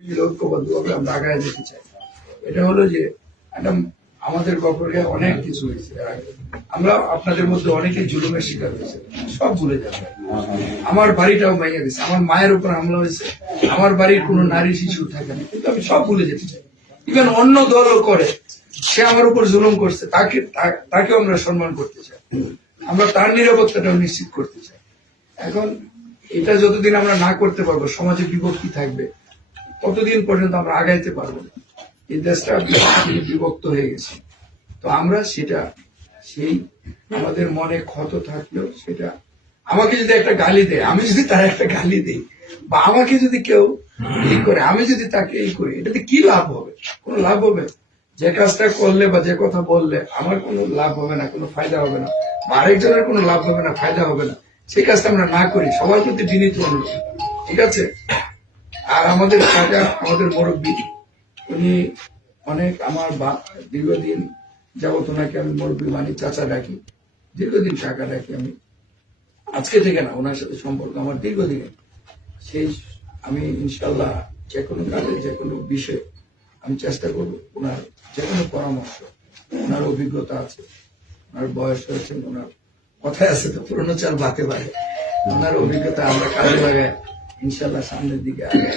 ঐক্যবদ্ধভাবে আমরা আগায় যেতে চাই। এটা হলো যে একটা আমাদের গফরকে অনেক কিছু হয়েছে এর আগে। আমরা আপনাদের মধ্যে অনেকে জুলুমের শিকার হয়েছে, সব ভুলে যাবে। আমার বাড়িটাও ভেঙে গেছে, আমার মায়ের উপর হামলা হয়েছে, আমার বাড়ির কোনো নারী শিশু থাকে না, কিন্তু আমি সব ভুলে যেতে চাই। ইভেন অন্য দলও করে, সে আমার উপর জুলুম করছে, তাকেও আমরা সম্মান করতে চাই, আমরা তার নিরাপত্তাটাও নিশ্চিত করতে চাই। এখন এটা যতদিন আমরা না করতে পারবো, সমাজে বিভক্তি থাকবে, ততদিন পর্যন্ত আমরা আগাইতে পারবো না। এই দেশটা বিভক্ত হয়ে গেছে। তো আমরা সেটা সেই আমাদের মনে ক্ষত থাকলেও সেটা, আমাকে যদি একটা গালি দেয়, আমি যদি তার একটা গালি দিই, বা আমাকে যদি কেউ এই করে, আমি যদি তাকে এই করি, এটাতে কি লাভ হবে? কোনো লাভ হবে? যে কাজটা করলে বা যে কথা বললে আমার কোনো লাভ হবে না, কোনো ফায়দা হবে না, বা আরেকজনের কোনো লাভ হবে না, ফায়দা হবে না, সেই কাজটা আমরা না করি। সবার প্রতি বিনীত অনুরোধ, ঠিক আছে? আর আমাদের কাকা, আমাদের মুরব্বী, উনি অনেক আমার দীর্ঘদিন যাবত ওনাকে আমি মুরব্বী মানি, চাচা ডাকি, দীর্ঘদিন কাকা ডাকি আমি। আজকে থেকে না, ওনার সাথে সম্পর্ক আমার দীর্ঘদিনের। সেই আমি ইনশাল্লাহ যে কোনো কাজে, যে কোনো বিষয়ে আমি চেষ্টা করব ওনার যে কোনো পরামর্শ, ওনার অভিজ্ঞতা আছে, ওনার বয়স হয়েছে, ওনার কথায় আছে তো পুরনো চাল বাতে পারে, ওনার অভিজ্ঞতা আমরা কাজে লাগাই ইনশাল্লাহ সামনের দিকে আগে।